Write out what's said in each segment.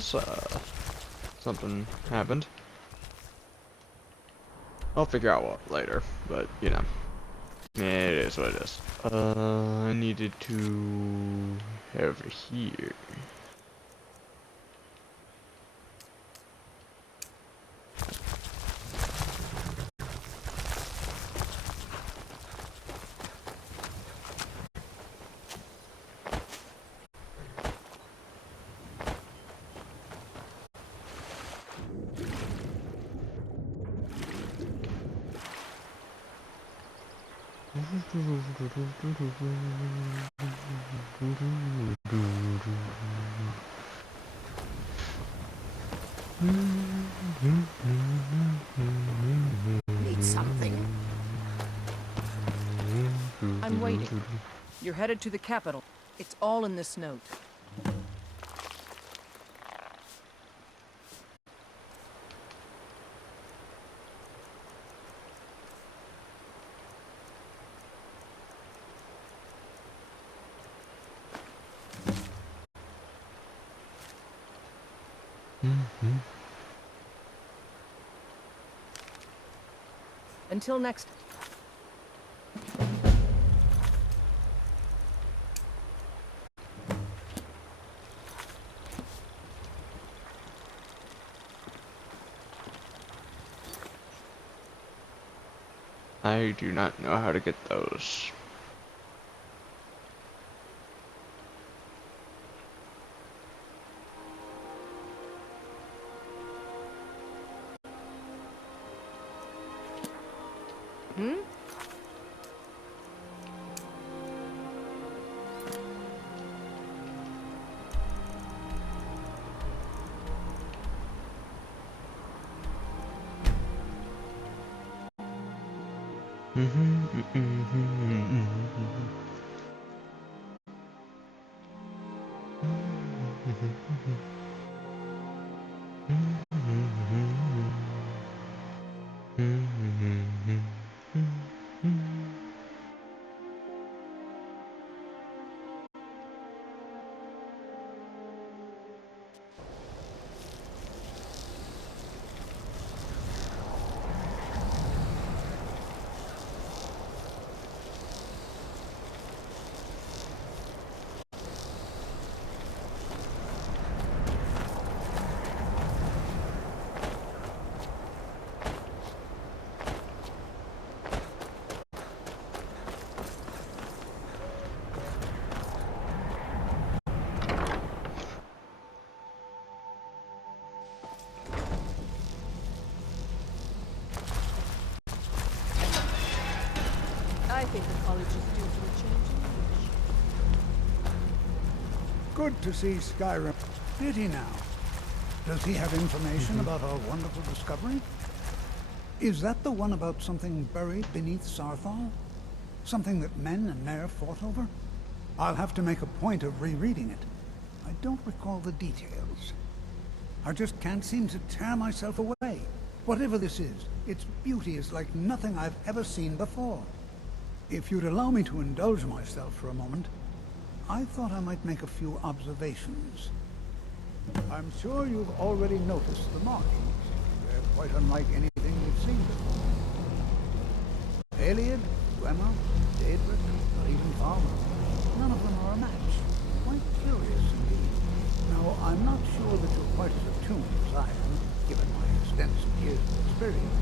something happened. I'll figure out what later, but you know, it is what it is. I needed to over here. Need something? I'm waiting. You're headed to the capital. It's all in this note. Until next. I do not know how to get those. Hmm? I think the college is due for a change in leadership. Good to see Skyrim. Did he now? Does he have information about our wonderful discovery? Is that the one about something buried beneath Sarthal? Something that men and Mare fought over? I'll have to make a point of rereading it. I don't recall the details. I just can't seem to tear myself away. Whatever this is, its beauty is like nothing I've ever seen before. If you'd allow me to indulge myself for a moment, I thought I might make a few observations. I'm sure you've already noticed the markings. They're quite unlike anything we've seen before. Aliad, Dwemer, Daedric, or even Farmer. None of them are a match. Quite curious indeed. Now, I'm not sure that you're quite as attuned as I am, given my extensive years of experience.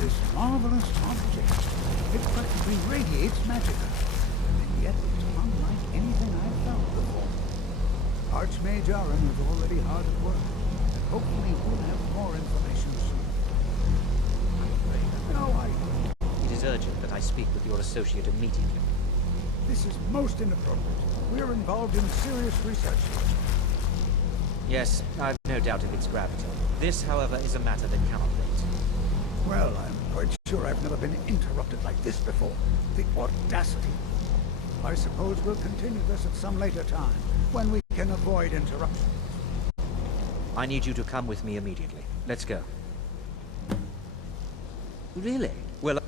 This marvelous object, it practically radiates magic, and yet it's unlike anything I've found before. Archmage Aaron is already hard at work, and hopefully we'll have more information soon. No, It is urgent that I speak with your associate immediately. This is most inappropriate. We're involved in serious research here. Yes, I've no doubt of its gravity. This, however, is a matter that cannot wait. Well, I'm quite sure I've never been interrupted like this before. The audacity. I suppose we'll continue this at some later time, when we can avoid interruptions. I need you to come with me immediately. Let's go. Really? Well,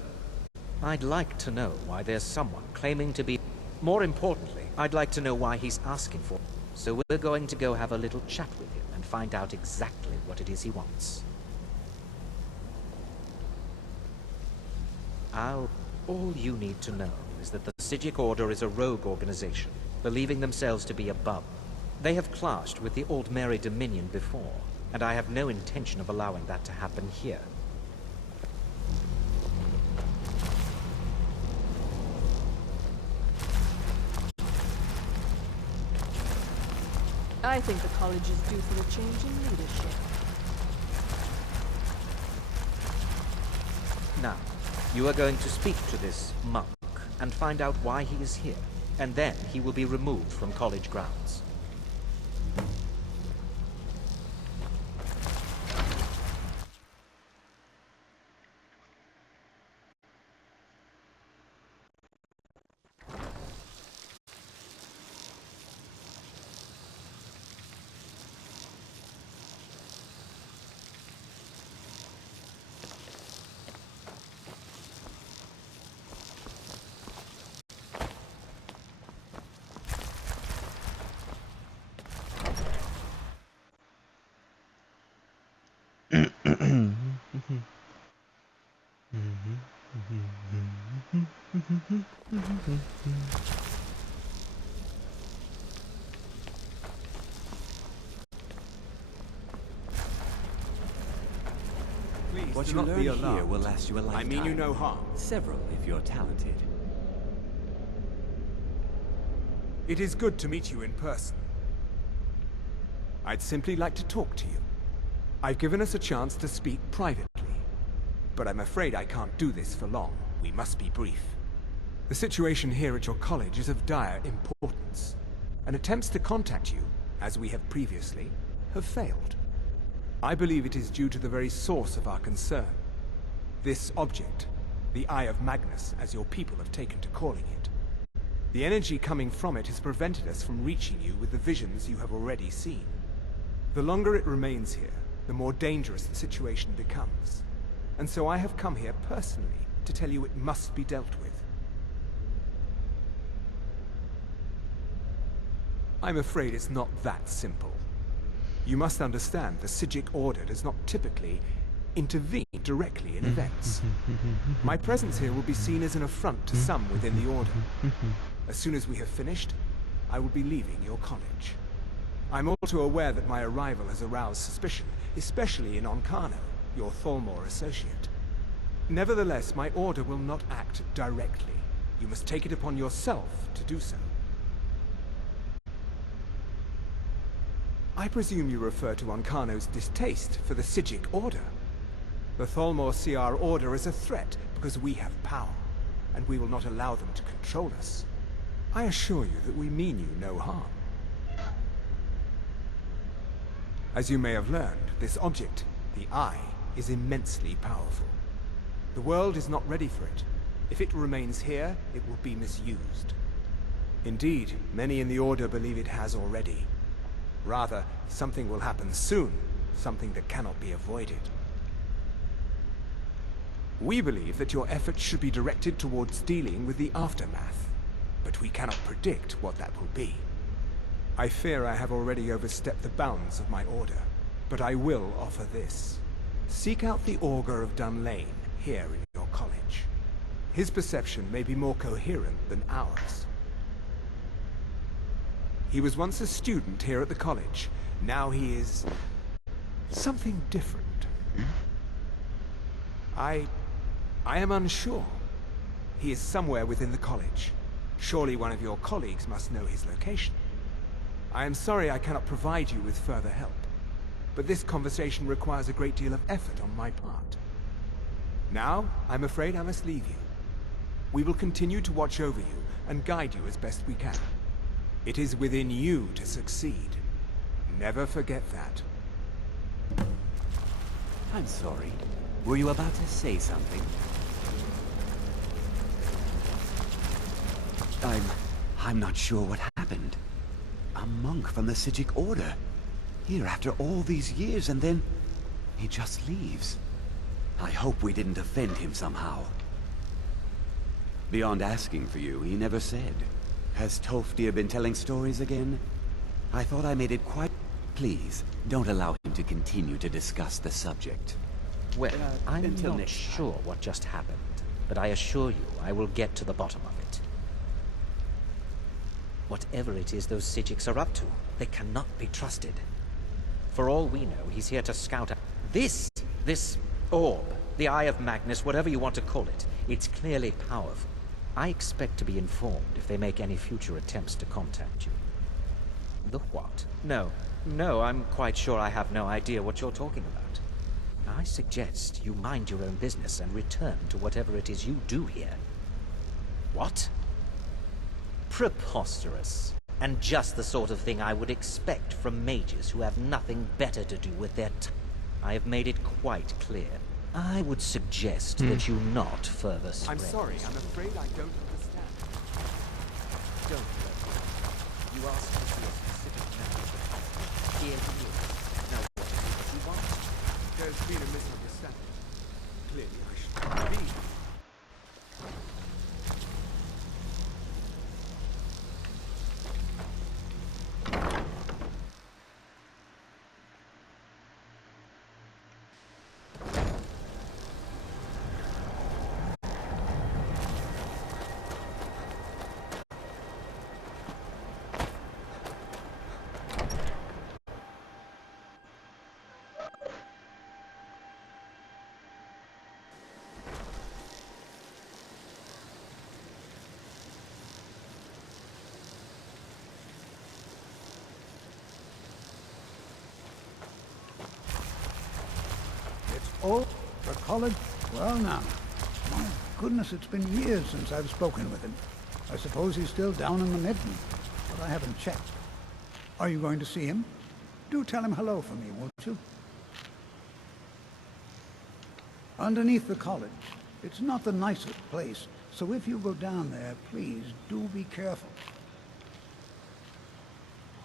I'd like to know why there's someone claiming to be... More importantly, I'd like to know why he's asking for it. So we're going to go have a little chat with him and find out exactly what it is he wants. All you need to know is that the Psijic Order is a rogue organization, believing themselves to be above. They have clashed with the Old Mary Dominion before, and I have no intention of allowing that to happen here. I think the college is due for a change in leadership. Now, you are going to speak to this monk and find out why he is here, and then he will be removed from college grounds. What you learn here will last you a lifetime. I mean you no harm. Several, if you're talented. It is good to meet you in person. I'd simply like to talk to you. I've given us a chance to speak privately. But I'm afraid I can't do this for long. We must be brief. The situation here at your college is of dire importance, and attempts to contact you, as we have previously, have failed. I believe it is due to the very source of our concern. This object, the Eye of Magnus, as your people have taken to calling it. The energy coming from it has prevented us from reaching you with the visions you have already seen. The longer it remains here, the more dangerous the situation becomes. And so I have come here personally to tell you it must be dealt with. I'm afraid it's not that simple. You must understand the Psijic Order does not typically intervene directly in events. My presence here will be seen as an affront to some within the Order. As soon as we have finished, I will be leaving your college. I'm also aware that my arrival has aroused suspicion, especially in Onkano, your Thalmor associate. Nevertheless, my Order will not act directly. You must take it upon yourself to do so. I presume you refer to Onkano's distaste for the Psijic Order. The Thalmor see our Order as a threat because we have power, and we will not allow them to control us. I assure you that we mean you no harm. As you may have learned, this object, the Eye, is immensely powerful. The world is not ready for it. If it remains here, it will be misused. Indeed, many in the Order believe it has already. Rather, something will happen soon, something that cannot be avoided. We believe that your efforts should be directed towards dealing with the aftermath, but we cannot predict what that will be. I fear I have already overstepped the bounds of my Order, but I will offer this. Seek out the Augur of Dunlane here in your college. His perception may be more coherent than ours. He was once a student here at the college. Now he is... something different. I am unsure. He is somewhere within the college. Surely one of your colleagues must know his location. I am sorry I cannot provide you with further help, but this conversation requires a great deal of effort on my part. Now, I'm afraid I must leave you. We will continue to watch over you and guide you as best we can. It is within you to succeed. Never forget that. I'm sorry. Were you about to say something? I'm not sure what happened. A monk from the Psijic Order. Here after all these years, and then he just leaves. I hope we didn't offend him somehow. Beyond asking for you, he never said. Has Toftir been telling stories again? I thought I made it quite... Please, don't allow him to continue to discuss the subject. Well, I'm until not next time. sure what just happened, but I assure you I will get to the bottom of it. Whatever it is those Psijics are up to, they cannot be trusted. For all we know, he's here to scout out... This orb, the Eye of Magnus, whatever you want to call it, it's clearly powerful. I expect to be informed if they make any future attempts to contact you. The what? No, I'm quite sure I have no idea what you're talking about. I suggest you mind your own business and return to whatever it is you do here. What? Preposterous. And just the sort of thing I would expect from mages who have nothing better to do with their time. I have made it quite clear. I would suggest that you not further spread. I'm sorry, I'm afraid I don't understand. Don't worry. You asked me for a specific message. Here it is. Now what is it you want? There's been a misunderstanding. Clearly I should be. Oh, the college? Well now, my goodness, it's been years since I've spoken with him. I suppose he's still down in the midden, but I haven't checked. Are you going to see him? Do tell him hello for me, won't you? Underneath the college. It's not the nicest place, so if you go down there, please do be careful.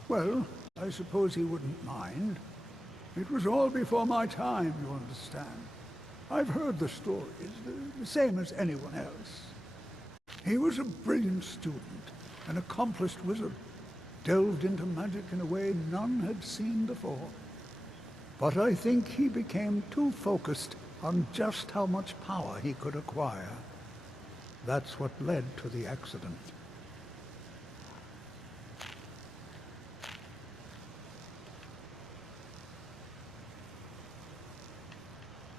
Well, I suppose he wouldn't mind. It was all before my time, you understand. I've heard the stories, the same as anyone else. He was a brilliant student, an accomplished wizard, delved into magic in a way none had seen before. But I think he became too focused on just how much power he could acquire. That's what led to the accident.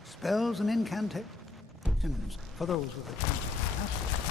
Spells and incantations for those with a chance to master.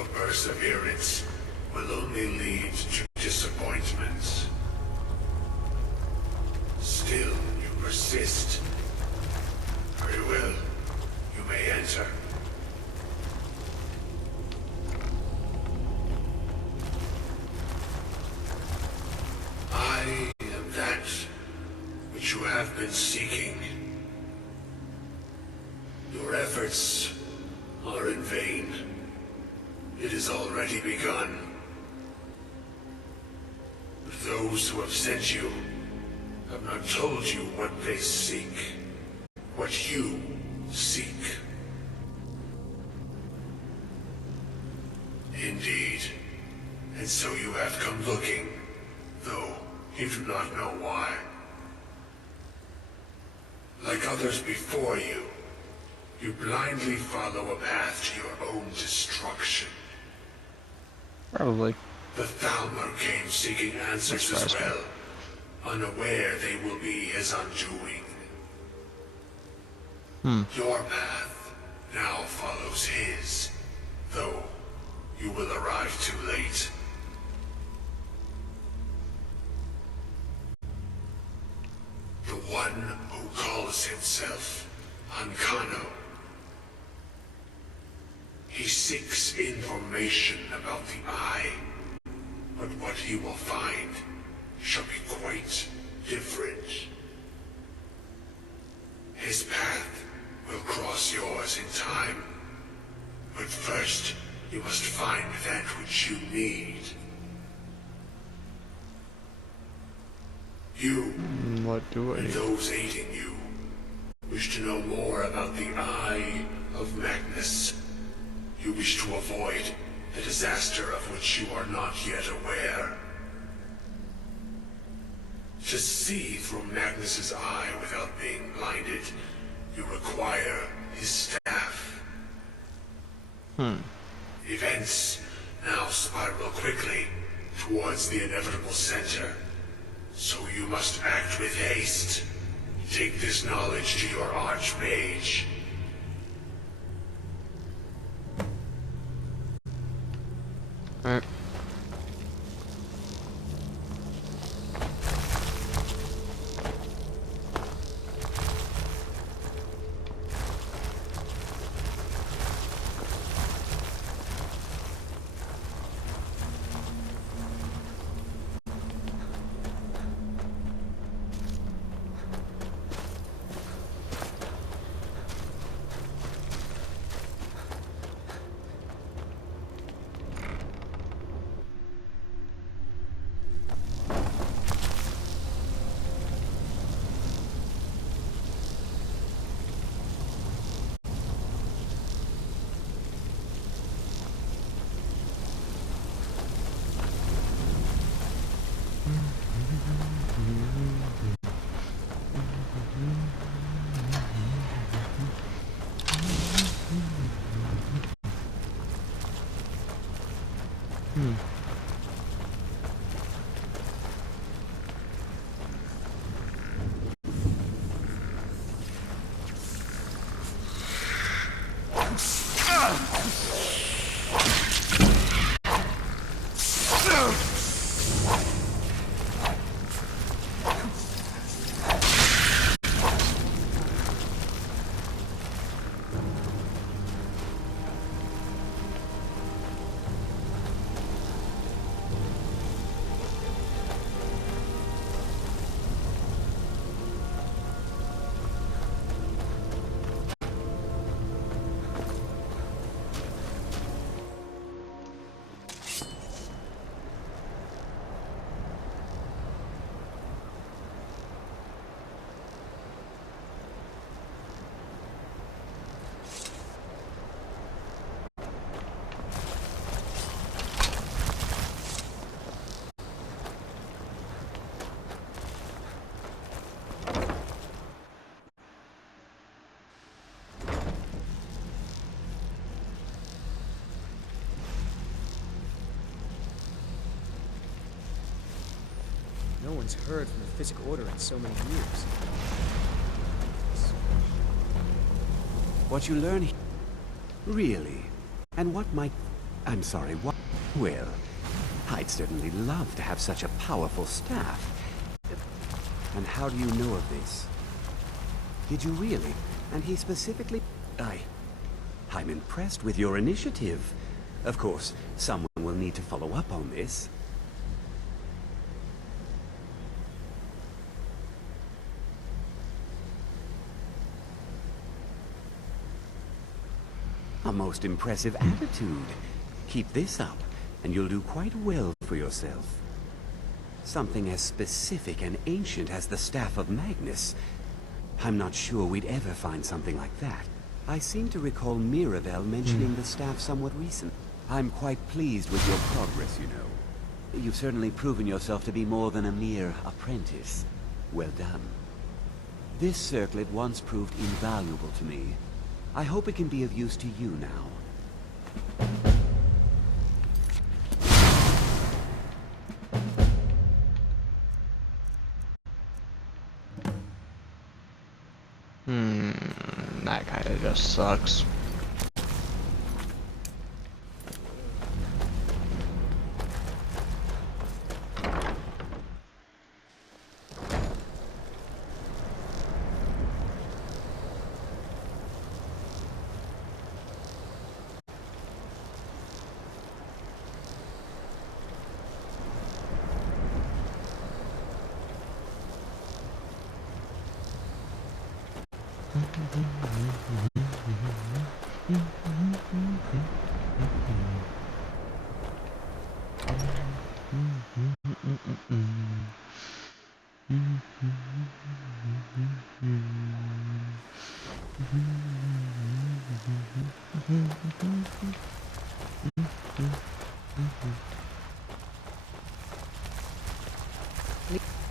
Your perseverance will only lead to disappointments. Still, you persist. Very well. You may enter. I am that which you have been seeking. Your efforts are in vain. It has already begun. Those who have sent you have not told you what they seek, what you seek. Indeed. And so you have come looking, though you do not know why. Like others before you, you blindly follow a path to your own destruction. Probably. The Thalmor came seeking answers as well, unaware they will be his undoing. Your path now follows his, though you will arrive too late. The one who calls himself Ankano. He seeks information about the Eye, but what he will find shall be quite different. His path will cross yours in time, but first you must find that which you need. You What do I and need? those aiding you wish to know more about the Eye of Magnus. You wish to avoid the disaster of which you are not yet aware. To see through Magnus's eye without being blinded, you require his staff. Events now spiral quickly towards the inevitable center, so you must act with haste. Take this knowledge to your Archmage. Alright. No one's heard from the Physical Order in so many years. What you learn here? Really? And what might... I'm sorry, what? Well, I'd certainly love to have such a powerful staff. And how do you know of this? Did you really? And he specifically... I'm impressed with your initiative. Of course, someone will need to follow up on this. A most impressive attitude. Keep this up, and you'll do quite well for yourself. Something as specific and ancient as the Staff of Magnus. I'm not sure we'd ever find something like that. I seem to recall Mirabelle mentioning the staff somewhat recent. I'm quite pleased with your progress, you know. You've certainly proven yourself to be more than a mere apprentice. Well done. This circlet once proved invaluable to me. I hope it can be of use to you now. That kinda just sucks.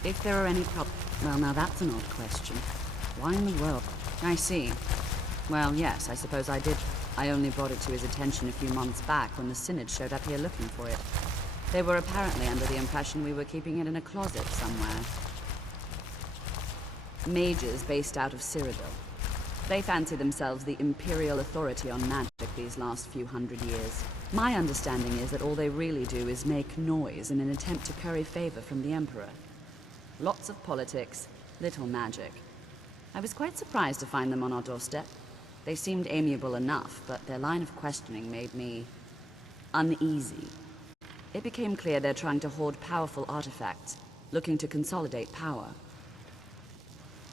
If there are any well, now that's an odd question. Why in the world? I see. Well, yes, I suppose I did. I only brought it to his attention a few months back when the Synod showed up here looking for it. They were apparently under the impression we were keeping it in a closet somewhere. Mages based out of Cyrodiil. They fancy themselves the imperial authority on magic these last few hundred years. My understanding is that all they really do is make noise in an attempt to curry favor from the Emperor. Lots of politics, little magic. I was quite surprised to find them on our doorstep. They seemed amiable enough, but their line of questioning made me uneasy. It became clear they're trying to hoard powerful artifacts, looking to consolidate power.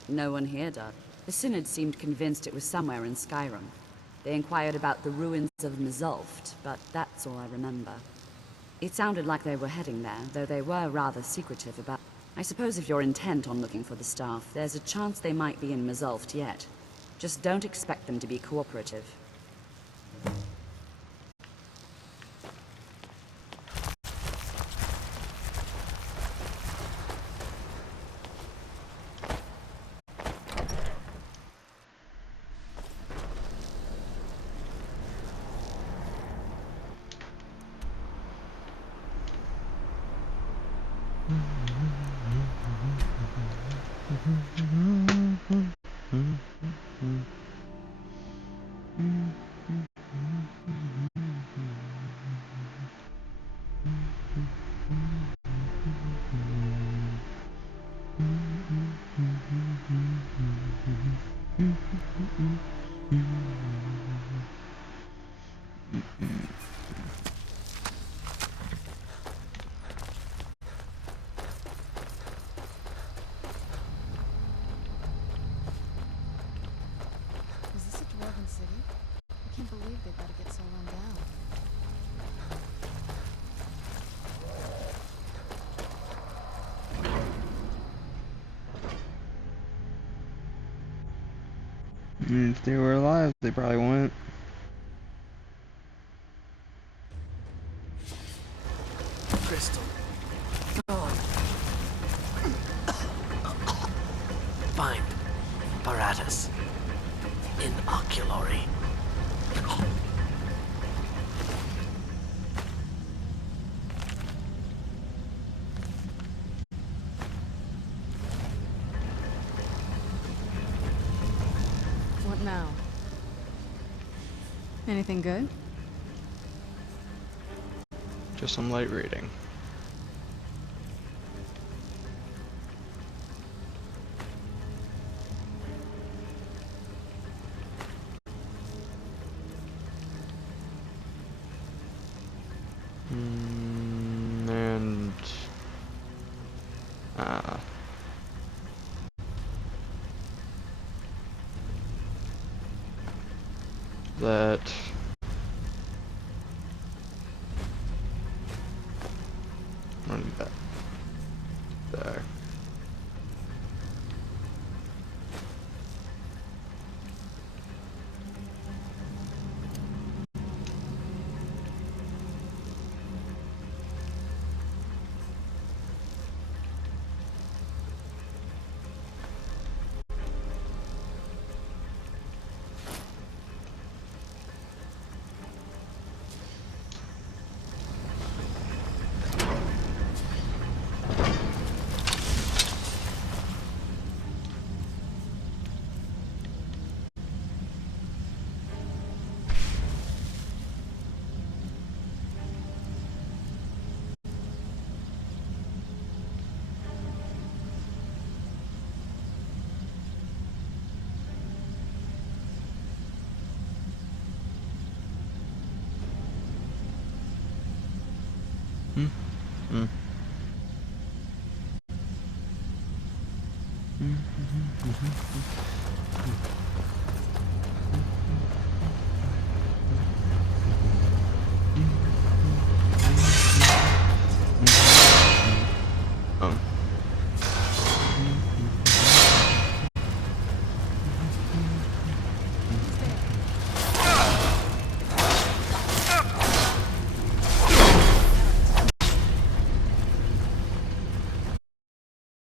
No one here does. The Synod seemed convinced it was somewhere in Skyrim. They inquired about the ruins of Mzulft, but that's all I remember. It sounded like they were heading there, though they were rather secretive about... I suppose if you're intent on looking for the staff, there's a chance they might be in Mzulft yet. Just don't expect them to be cooperative. Is this a dwarven city? I can't believe they've got to get so run down. If they were alive, they probably wouldn't. Crystal. Find apparatus in oculory. What now? Anything good? Just some light reading. And that run that there.